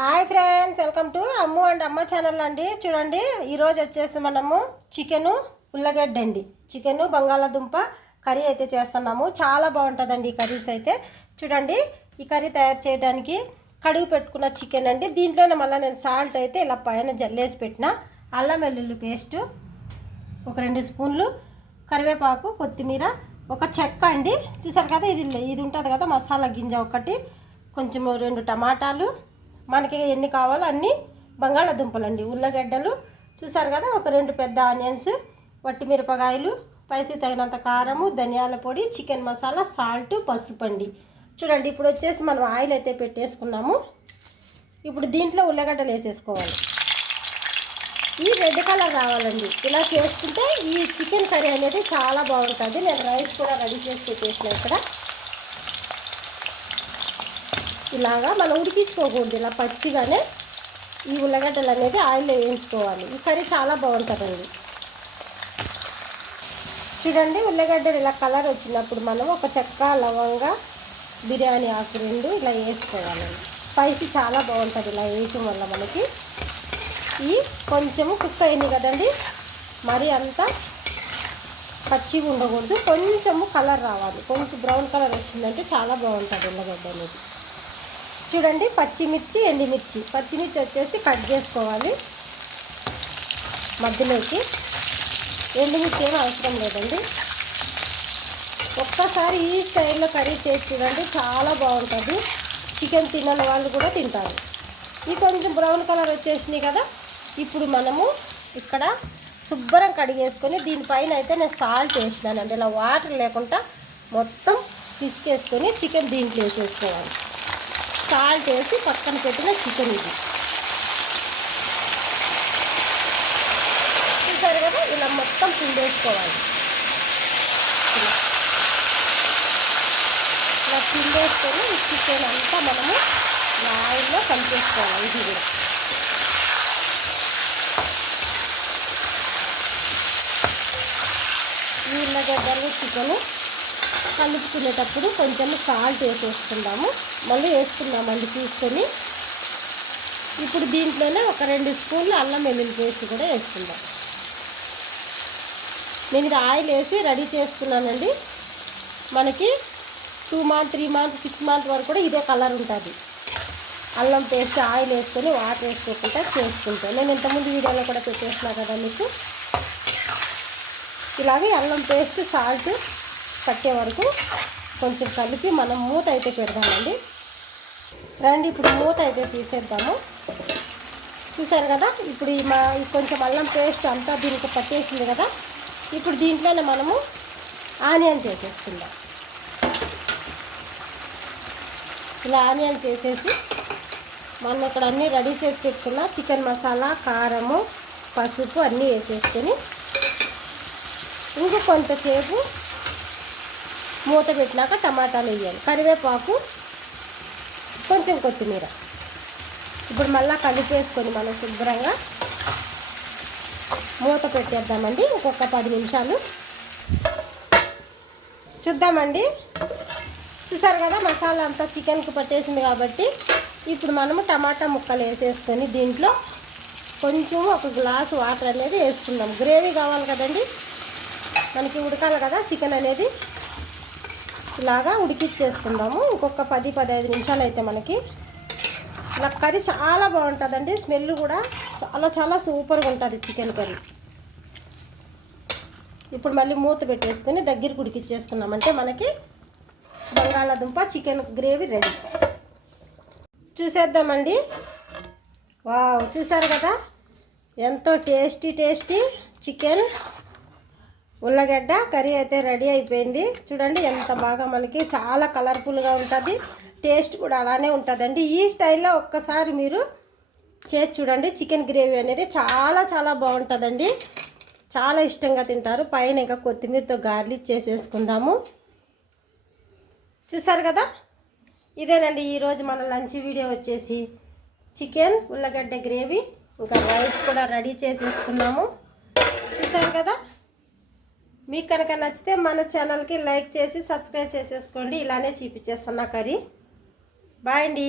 Hi friends welcome to Ammu and Amma channel అండి. చూడండి ఈరోజు వచ్చేసి మనము చికెను ఉల్లగడ్డ అండి చికెను బంగాళాదుంప కర్రీ అయితే చేస్తున్నాము. చాలా బాగుంటుందండి ఈ కర్రీస్ అయితే. చూడండి ఈ కర్రీ తయారు చేయడానికి కడుగు పెట్టుకున్న చికెన్ అండి. దీంట్లోనే మళ్ళీ నేను సాల్ట్ అయితే ఇలా పైన జల్లేసి పెట్టిన. అల్లం వెల్లుల్లి పేస్టు ఒక రెండు స్పూన్లు కరివేపాకు కొత్తిమీర ఒక చెక్క అండి. చూసారు కదా ఇది ఇది ఉంటుంది కదా మసాలా గింజ ఒకటి కొంచెం రెండు టమాటాలు మనకి ఎన్ని కావాలో అన్ని బంగాళాదుంపలు అండి ఉల్లగడ్డలు చూసారు కదా ఒక రెండు పెద్ద ఆనియన్స్ వట్టి మిరపకాయలు పైసి తగినంత కారము ధనియాల పొడి చికెన్ మసాలా సాల్ట్ పసుపు అండి చూడండి ఇప్పుడు వచ్చేసి మనం ఆయిల్ అయితే పెట్టేసుకున్నాము. ఇప్పుడు దీంట్లో ఉల్లగడ్డలు వేసేసుకోవాలి. ఈ రెడ్ కలర్ రావాలండి. ఇలా చేసుకుంటే ఈ చికెన్ కర్రీ అనేది చాలా బాగుంటుంది. నేను రైస్ కూడా రెడీ చేసి పెట్టేసిన ఇక్కడ. ఇలాగా మనం ఉడికించుకోకూడదు. ఇలా పచ్చిగానే ఈ ఉల్లగడ్డలు అనేది ఆయిల్లో వేయించుకోవాలి. ఈ కర్రీ చాలా బాగుంటుందండి. చూడండి ఉల్లగడ్డలు ఇలా కలర్ వచ్చినప్పుడు మనం ఒక చెక్క లవంగా బిర్యానీ ఆకు రెండు ఇలా వేసుకోవాలండి స్పైసీ చాలా బాగుంటుంది ఇలా వేయటం వల్ల మనకి. ఈ కొంచెము కుక్ అయింది కదండి. మరి అంత పచ్చిగా ఉండకూడదు. కొంచెము కలర్ రావాలి. కొంచెం బ్రౌన్ కలర్ వచ్చిందంటే చాలా బాగుంటుంది ఉల్లగడ్డ అనేది. చూడండి పచ్చిమిర్చి ఎండుమిర్చి. పచ్చిమిర్చి వచ్చేసి కట్ చేసుకోవాలి మధ్యలోకి. ఎండుమిర్చి ఏం అవసరం లేదండి. ఒక్కసారి ఈ స్టైల్లో కర్రీ చేసి చూడండి చాలా బాగుంటుంది. చికెన్ తినని వాళ్ళు కూడా తింటారు. ఈ కొంచెం బ్రౌన్ కలర్ వచ్చేసినాయి కదా ఇప్పుడు మనము ఇక్కడ శుభ్రం కడిగేసుకొని దీనిపైన అయితే నేను సాల్ట్ వేసినానండి. ఇలా వాటర్ లేకుండా మొత్తం పిసికేసుకొని చికెన్ దీంట్లో వేసేసుకోవాలి. సాల్ట్ వేసి పక్కన పెట్టిన చికెన్ ఇది. చూసారు కదా? ఇలా మొత్తం పిండేసుకోవాలి. ఇలా పిండేసుకొని ఈ చికెన్ అంతా మనము ఇలా ఆయిల్లో కలిపేసుకోవాలి ఇది కూడా. ఈ దగ్గరలో చికెను కలుపుకునేటప్పుడు కొంచెం సాల్ట్ వేసేసుకుందాము. మళ్ళీ వేసుకుందామండి తీసుకొని. ఇప్పుడు దీంట్లోనే ఒక రెండు స్పూన్లు అల్లం వెల్లుల్లి పేస్ట్ కూడా వేసుకుందాం. నేను ఇది ఆయిల్ వేసి రెడీ చేసుకున్నానండి మనకి two month three month six month వరకు కూడా ఇదే కలర్ ఉంటుంది. అల్లం పేస్ట్ ఆయిల్ వేసుకొని వాటర్ వేసుకోకుండా చేసుకుంటాను నేను ఇంతకుముందు వీడియోలో కూడా పెట్టేస్తున్నా కదా మీకు. ఇలాగే అల్లం పేస్ట్ సాల్ట్ పట్టే వరకు కొంచెం కలిపి మనం మూత అయితే పెడదామండి. రండి ఇప్పుడు మూత అయితే తీసేద్దాము. చూసారు కదా? ఇప్పుడు ఈ మా కొంచెం అల్లం పేస్ట్ అంతా దీనికి పట్టేసింది కదా? ఇప్పుడు దీంట్లోనే మనము ఆనియన్ చేసేసుకుందాం. ఇలా ఆనియన్ చేసేసి మనం ఇక్కడ అన్నీ రెడీ చేసి పెట్టుకున్న చికెన్ మసాలా కారము పసుపు అన్నీ వేసేసుకొని ఇంకో కొంతసేపు మూత పెట్టినాక టమాటాలు వేయాలి. కరివేపాకు కొంచెం కొత్తిమీర. ఇప్పుడు మళ్ళీ కలిపేసుకొని మనం శుభ్రంగా మూత పెట్టేద్దామండి. ఇంకొక పది నిమిషాలు. చూద్దామండి. చూసారు కదా మసాలా అంతా చికెన్కి పట్టేసింది కాబట్టి ఇప్పుడు మనము టమాటా ముక్కలు వేసేసుకొని దీంట్లో కొంచెం ఒక గ్లాసు వాటర్ అనేది వేసుకుందాం. గ్రేవీ కావాలి కదండి. మనకి ఉడకాలి కదా చికెన్ అనేది. ఇలాగా ఉడికిచ్చేసుకుందాము. ఇంకొక పది పదహైదు నిమిషాలు అయితే మనకి. ఇలా కర్రీ చాలా బాగుంటుందండి. స్మెల్ కూడా చాలా చాలా సూపర్గా ఉంటుంది చికెన్ కర్రీ. ఇప్పుడు మళ్ళీ మూత పెట్టేసుకొని దగ్గరికి ఉడికిచ్చేసుకున్నామంటే మనకి బంగాళాదుంప చికెన్ గ్రేవీ రెడీ. చూసేద్దామండి. వావ్ చూసారు కదా? ఎంతో టేస్టీ టేస్టీ చికెన్. ఉల్లగడ్డ కర్రీ అయితే రెడీ అయిపోయింది. చూడండి ఎంత బాగా మనకి చాలా కలర్ఫుల్గా ఉంటుంది. టేస్ట్ కూడా అలానే ఉంటుందండి. ఈ స్టైల్లో ఒక్కసారి మీరు చేసి చూడండి. చికెన్ గ్రేవీ అనేది చాలా చాలా బాగుంటుందండి. చాలా ఇష్టంగా తింటారు. పైన ఇంకా కొత్తిమీరతో గార్లిక్ చేసేసుకుందాము. చూసారు కదా? ఇదేనండి. ఈరోజు మన లంచ్ వీడియో వచ్చేసి చికెన్ ఉల్లగడ్డ గ్రేవీ ఇంకా రైస్ కూడా రెడీ చేసేసుకున్నాము. చూసారు కదా? మీకు కనుక నచ్చితే మన ఛానల్కి లైక్ చేసి సబ్స్క్రైబ్ చేసేసుకోండి. ఇలానే చూపించేస్తున్నా కర్రీ. బాయ్ అండి.